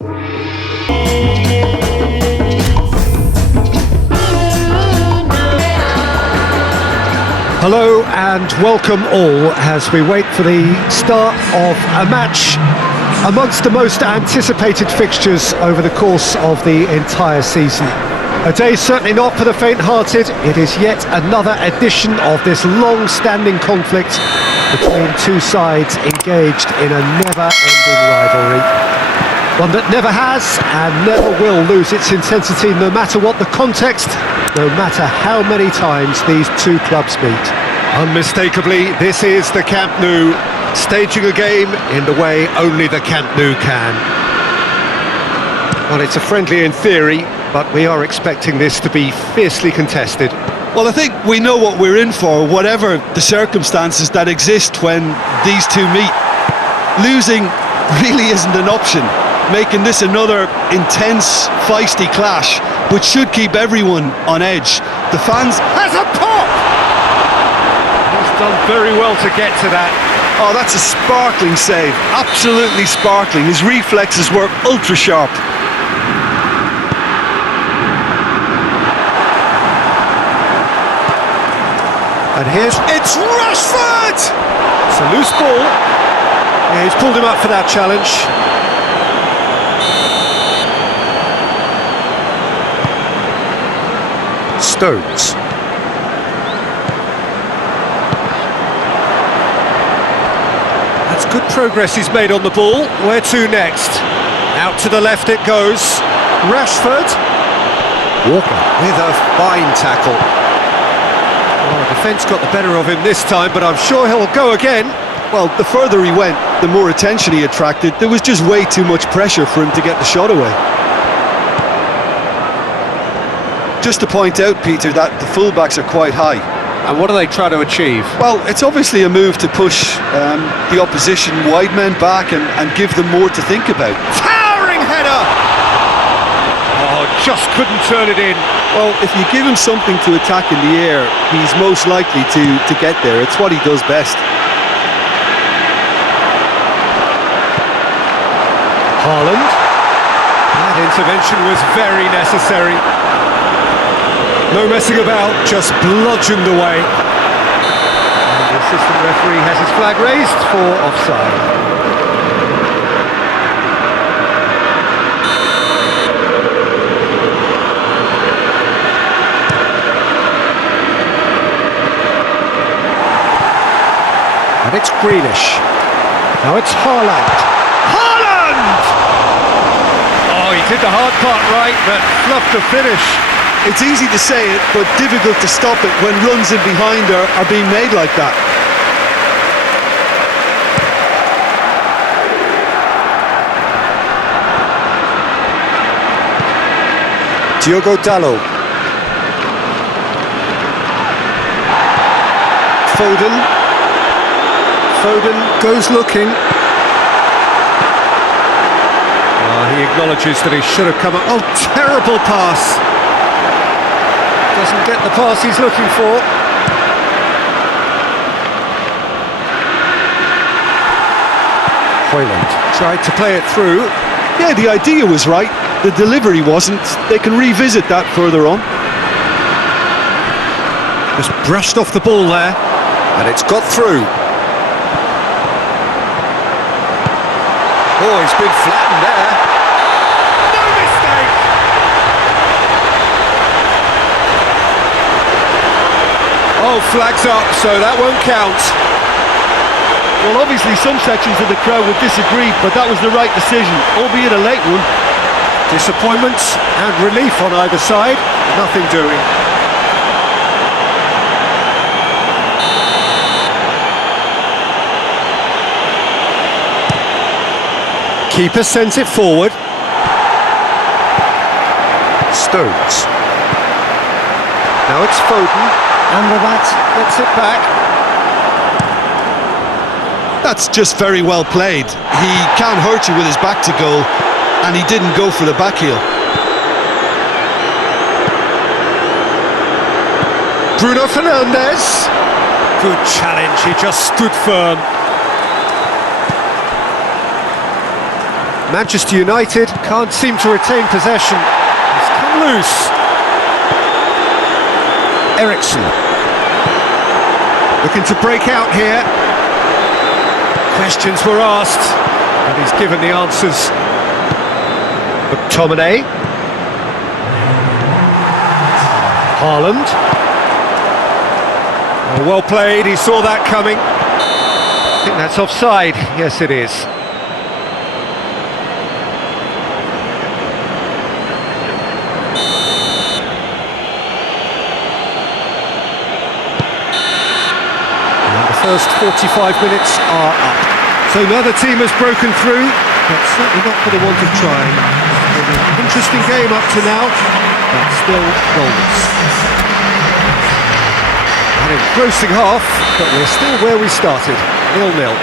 Hello and welcome all as we wait for the start of a match amongst the most anticipated fixtures over the course of the entire season. A day certainly not for the faint-hearted. It is yet another edition of this long-standing conflict between two sides engaged in a never-ending rivalry. One that never has and never will lose its intensity, no matter what the context, no matter how many times these two clubs meet. Unmistakably, this is the Camp Nou, staging a game in the way only the Camp Nou can. Well, it's a friendly in theory, but we are expecting this to be fiercely contested. Well, I think we know what we're in for, whatever the circumstances that exist when these two meet. Losing really isn't an option, making this another intense, feisty clash, which should keep everyone on edge. The fans... Has a pop! He's done very well to get to that. Oh, that's a sparkling save, absolutely sparkling. His reflexes were ultra sharp. And here's... It's Rashford! It's a loose ball. Yeah, he's pulled him up for that challenge. Stones. That's good progress he's made on the ball. Where to next? Out to the left it goes. Rashford. Walker with a fine tackle. Oh, defence got the better of him this time, but I'm sure he'll go again. Well, the further he went, the more attention he attracted. There was just way too much pressure for him to get the shot away. Just to point out, Peter, that the fullbacks are quite high. And what do they try to achieve? Well, it's obviously a move to push the opposition wide men back and give them more to think about. Towering header! Oh, just couldn't turn it in. Well, if you give him something to attack in the air, he's most likely to get there. It's what he does best. Haaland. That intervention was very necessary. No messing about, just bludgeoned away. And the assistant referee has his flag raised for offside. And it's Grealish. Now it's Haaland. Haaland! Oh, he did the hard part right, but fluffed the finish. It's easy to say it, but difficult to stop it when runs in behind are being made like that. Diogo Dalot. Foden goes looking. He acknowledges that he should have come up. Oh, terrible pass. Doesn't get the pass he's looking for. Højlund tried to play it through. Yeah, the idea was right. The delivery wasn't. They can revisit that further on. Just brushed off the ball there. And it's got through. Oh, he's been flattened there. No mistake! Oh, flags up, so that won't count. Well, obviously some sections of the crowd would disagree, but that was the right decision, albeit a late one. Disappointment and relief on either side. Nothing doing. Keeper sends it forward. Stones. Now it's Foden, and with that, gets it back. That's just very well played. He can't hurt you with his back to goal, and he didn't go for the back heel. Bruno Fernandes. Good challenge, he just stood firm. Manchester United can't seem to retain possession. It's come loose. Ericsson. Looking to break out here. Questions were asked, and he's given the answers. McTominay. Haaland. Oh, well played, he saw that coming. I think that's offside. Yes, it is. First 45 minutes are up. So neither team has broken through, but certainly not for the want of trying. It's been an interesting game up to now, but still goalless. An engrossing half, but we're still where we started, 0-0.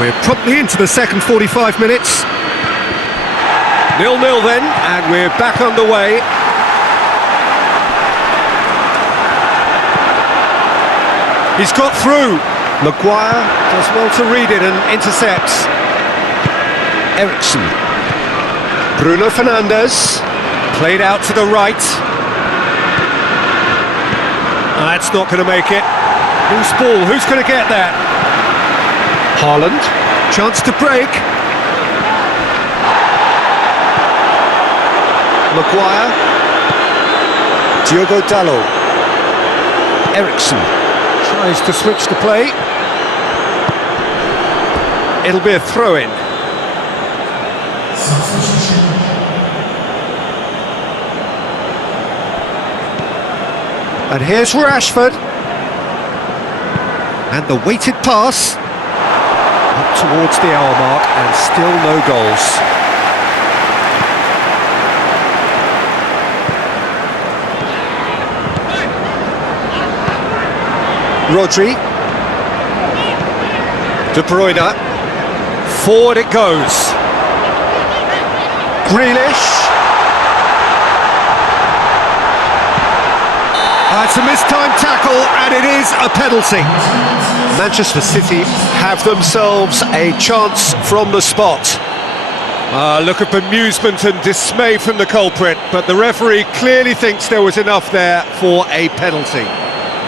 We're promptly into the second 45 minutes. 0-0 then, and we're back underway. He's got through. Maguire does well to read it and intercepts. Ericsson. Bruno Fernandes. Played out to the right. That's not going to make it. Loose ball, who's going to get that? Haaland. Chance to break. Maguire. Diogo Dalot. Ericsson. Tries to switch the play. It'll be a throw-in. And here's Rashford. And the weighted pass. Up towards the hour mark and still no goals. Rodri. De Bruyne. Forward it goes. Grealish. It's a mistimed tackle and it is a penalty. Manchester City have themselves a chance from the spot. Look at bemusement and dismay from the culprit, but the referee clearly thinks there was enough there for a penalty.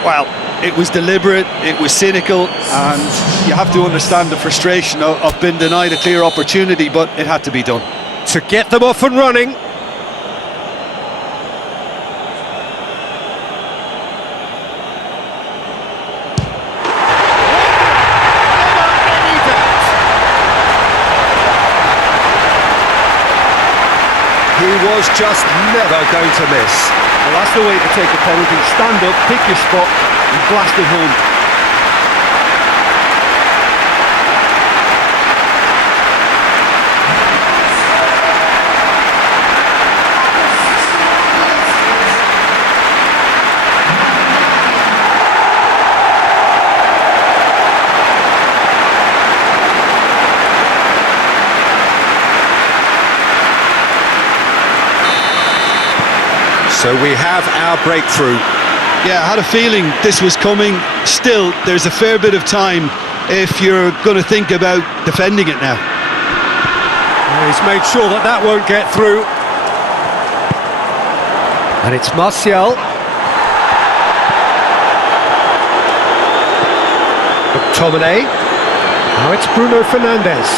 Well, it was deliberate, it was cynical, and you have to understand the frustration of being denied a clear opportunity, but it had to be done. To get them off and running. He was just never going to miss. Well, that's the way to take a penalty. Stand up, pick your spot, and blast it home. So we have our breakthrough. Yeah, I had a feeling this was coming. Still, there's a fair bit of time if you're going to think about defending it now. He's made sure that that won't get through. And it's Martial. McTominay. Now it's Bruno Fernandes.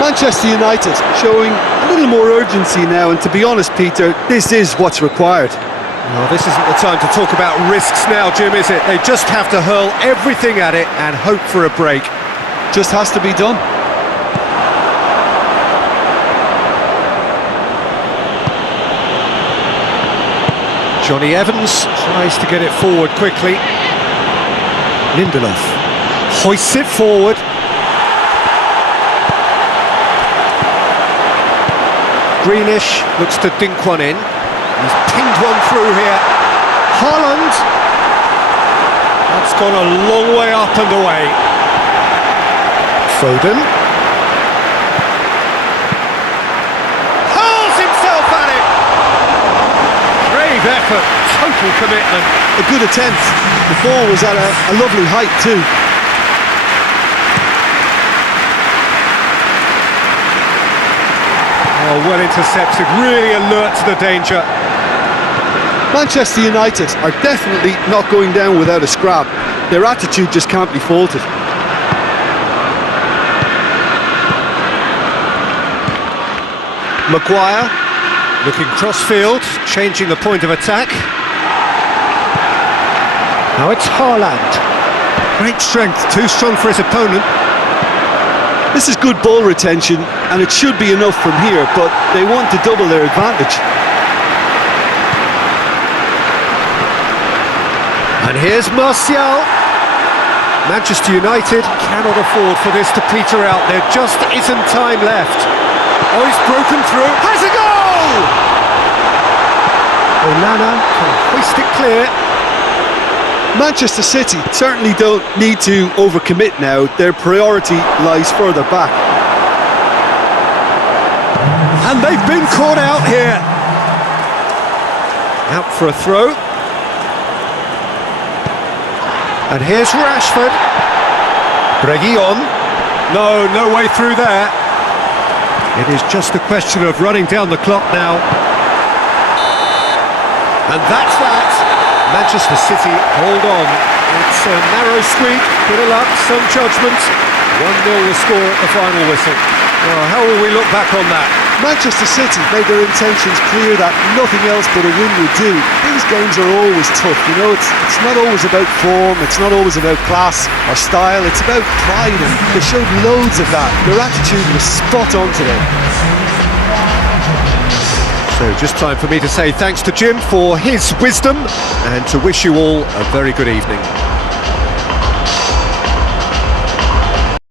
Manchester United showing a little more urgency now, and to be honest, Peter, this is what's required. Well, this isn't the time to talk about risks now, Jim, is it? They just have to hurl everything at it and hope for a break. Just has to be done. Johnny Evans tries to get it forward quickly. Lindelof hoists it forward. Grealish looks to dink one in. He's pinged one through here. Haaland. That's gone a long way up and away. Foden. Hurls himself at it. Brave effort, total commitment. A good attempt. The ball was at a lovely height too. well intercepted, really alert to the danger. Manchester United are definitely not going down without a scrap. Their attitude just can't be faulted. Maguire, looking cross-field, changing the point of attack. Now it's Haaland. Great strength, too strong for his opponent. This is good ball retention, and it should be enough from here, but they want to double their advantage. And here's Martial. Manchester United cannot afford for this to peter out. There just isn't time left. Oh, he's broken through. Has a goal! Onana can hoist it clear. Manchester City certainly don't need to overcommit now. Their priority lies further back. And they've been caught out here. Out for a throw. And here's Rashford. Reguilon. No way through there. It is just a question of running down the clock now. And that's that. Manchester City hold on. It's a narrow squeak, bit of luck, some judgment. 1-0 the score at the final whistle. Well, how will we look back on that? Manchester City made their intentions clear that nothing else but a win would do. These games are always tough, you know, it's not always about form, it's not always about class or style, it's about pride, and they showed loads of that. Their attitude was spot on today. So just time for me to say thanks to Jim for his wisdom and to wish you all a very good evening.